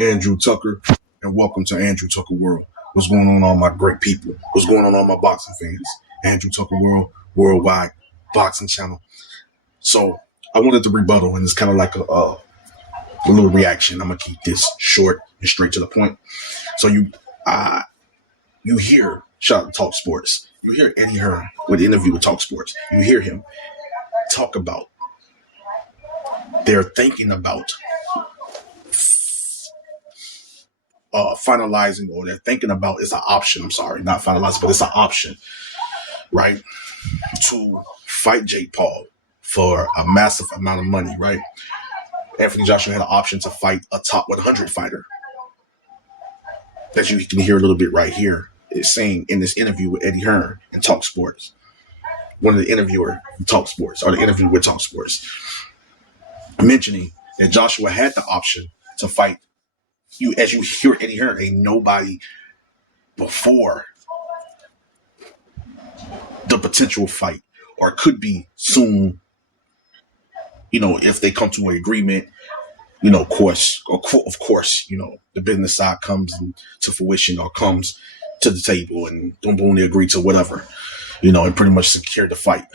Andrew Tucker, and welcome to Andrew Tucker World. What's going on, all my great people? What's going on, all my boxing fans? Andrew Tucker World, worldwide boxing channel. So I wanted to rebuttal, and it's kind of like a little reaction. I'm gonna keep this short and straight to the point. So you hear shout out to Talk Sports. You hear Eddie Hearn with the interview with Talk Sports. You hear him talk about they're thinking about finalizing, or they're thinking about, it's an option. I'm sorry, not finalizing, but it's an option, right? To fight Jake Paul for a massive amount of money, right? Anthony Joshua had an option to fight a top 100 fighter. That you can hear a little bit right here. It's saying in this interview with Eddie Hearn and Talk Sports. One of the interviewer from Talk Sports, or the interview with Talk Sports, mentioning that Joshua had the option to fight you, as you hear Eddie Hearn, ain't nobody before the potential fight, or could be soon, if they come to an agreement, of course, the business side comes to fruition, or comes to the table, and boom, they agree to whatever, and pretty much secure the fight.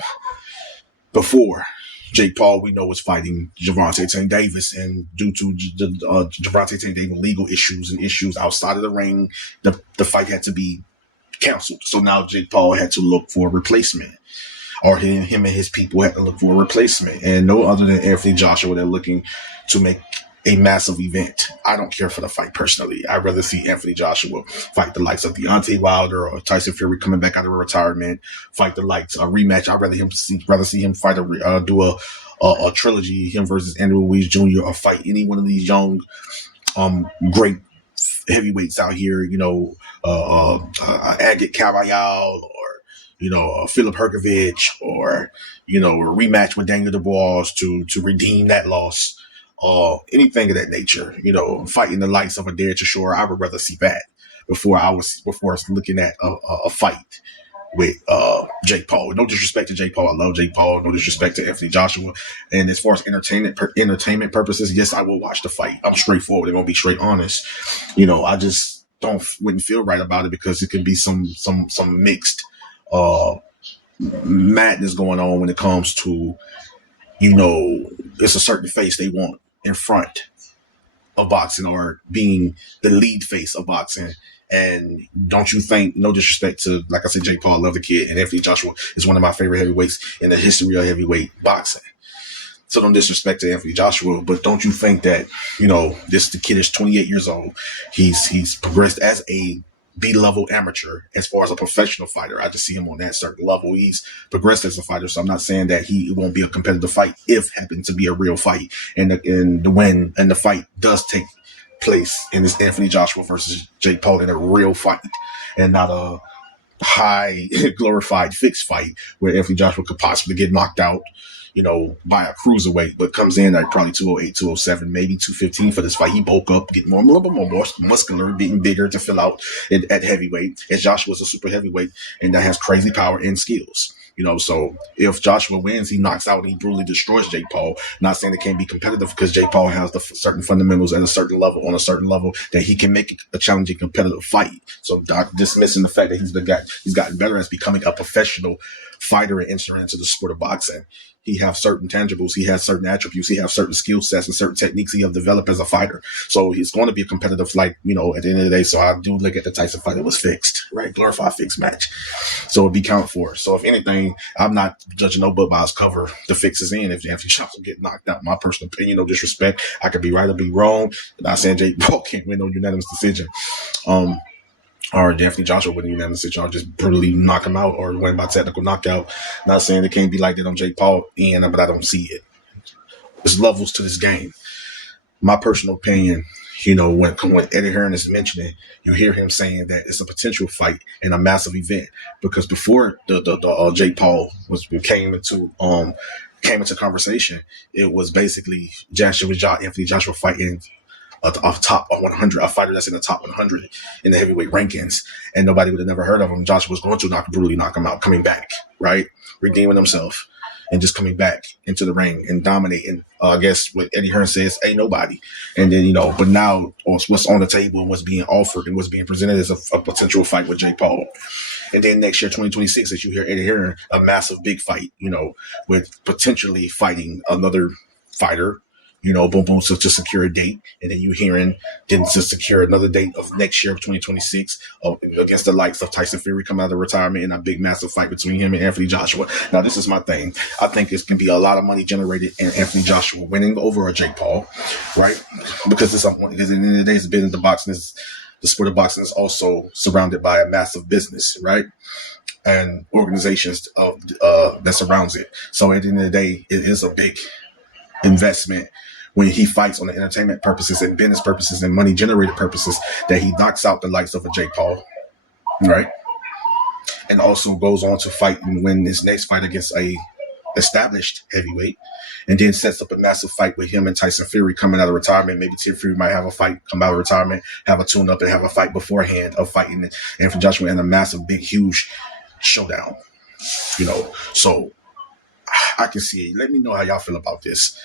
Before Jake Paul, we know, was fighting Gervonta Tank Davis, and due to Gervonta Tank Davis legal issues and issues outside of the ring, the fight had to be canceled. So now Jake Paul had to look for a replacement, or him and his people had to look for a replacement, and no other than Anthony Joshua. They're looking to make a massive event. I don't care for the fight personally. I'd rather see Anthony Joshua fight the likes of Deontay Wilder or Tyson Fury coming back out of retirement, fight the likes, a rematch. I'd rather see him fight do a trilogy, him versus Andrew Ruiz Jr., or fight any one of these young, great heavyweights out here. Agit Cavallal, or Philip Herkovich, or a rematch with Daniel Dubois to redeem that loss. Anything of that nature, fighting the likes of a Derek Chisora. I would rather see that before I was looking at a fight with Jake Paul. No disrespect to Jake Paul, I love Jake Paul. No disrespect to Anthony Joshua. And as far as entertainment purposes, yes, I will watch the fight. I'm straightforward. I'm gonna be straight honest. I just wouldn't feel right about it, because it can be some mixed madness going on when it comes to, it's a certain face they want in front of boxing, or being the lead face of boxing. And don't you think, no disrespect to, like I said, Jake Paul, I love the kid, and Anthony Joshua is one of my favorite heavyweights in the history of heavyweight boxing. So don't disrespect to Anthony Joshua, but don't you think that, the kid is 28 years old. He's progressed as a B-level amateur. As far as a professional fighter, I just see him on that certain level. He's progressed as a fighter, so I'm not saying that it won't be a competitive fight if it happens to be a real fight, and the win and the fight does take place in this Anthony Joshua versus Jake Paul, in a real fight, and not a high glorified fixed fight where Anthony Joshua could possibly get knocked out, by a cruiserweight, but comes in at probably 208, 207, maybe 215 for this fight. He bulk up, get a little bit more muscular, getting bigger to fill out at heavyweight. As Joshua's a super heavyweight, and that has crazy power and skills. So if Joshua wins, he knocks out and he brutally destroys Jake Paul. Not saying it can't be competitive, because Jake Paul has the certain fundamentals at a certain level, that he can make a challenging competitive fight. So not dismissing the fact that he's gotten better as becoming a professional fighter and entering into the sport of boxing. He has certain tangibles, he has certain attributes, he has certain skill sets and certain techniques he has developed as a fighter. So he's going to be a competitive fight, at the end of the day. So I do look at the Tyson fight, it was fixed, right? Glorified fixed match. So it'd be counted for. So if anything, I'm not judging no book by its cover. The fix is in. If Anthony Joshua get knocked out, my personal opinion, no disrespect, I could be right or be wrong. I'm not saying Jake Paul can't win no unanimous decision. Or Anthony Joshua wouldn't unanimous decision, or just brutally knock him out, or win by technical knockout. Not saying it can't be like that on Jake Paul, but I don't see it. There's levels to this game. My personal opinion, when Eddie Hearn is mentioning, you hear him saying that it's a potential fight and a massive event, because before the Jake Paul came into conversation, it was basically Anthony Joshua fighting a top 100, a fighter that's in the top 100 in the heavyweight rankings, and nobody would have never heard of him. Joshua was going to brutally knock him out, coming back, right, redeeming himself. and just coming back into the ring and dominating. I guess what Eddie Hearn says, ain't nobody. And then, but now what's on the table and what's being offered and what's being presented is a potential fight with Jake Paul. And then next year, 2026, as you hear Eddie Hearn, a massive big fight, with potentially fighting another fighter, boom, boom, so to secure a date. And then you hearing then to secure another date of next year of 2026 against the likes of Tyson Fury come out of retirement in a big, massive fight between him and Anthony Joshua. Now, this is my thing. I think it's going to be a lot of money generated in Anthony Joshua winning over a Jake Paul, right? Because at the end of the day, it's been in the sport of boxing is also surrounded by a massive business, right? And organizations that surrounds it. So at the end of the day, it is a big investment when he fights on the entertainment purposes and business purposes and money generated purposes, that he knocks out the likes of a Jake Paul, right? And also goes on to fight and win his next fight against a established heavyweight, and then sets up a massive fight with him and Tyson Fury coming out of retirement. Maybe Tyson Fury might have a fight, come out of retirement, have a tune up, and have a fight beforehand of fighting Anthony Joshua in a massive, big, huge showdown. So I can see it. Let me know how y'all feel about this,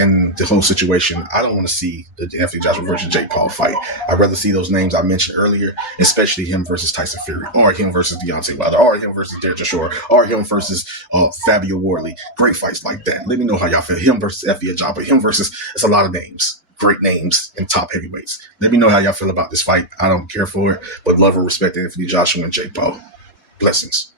and the whole situation. I don't want to see the Anthony Joshua versus Jake Paul fight. I'd rather see those names I mentioned earlier, especially him versus Tyson Fury, or him versus Deontay Wilder, or him versus Derek Chisora, or him versus Fabio Wardley. Great fights like that. Let me know how y'all feel. Him versus Effie Ajapa, him versus, it's a lot of names. Great names and top heavyweights. Let me know how y'all feel about this fight. I don't care for it, but love and respect Anthony Joshua and Jake Paul. Blessings.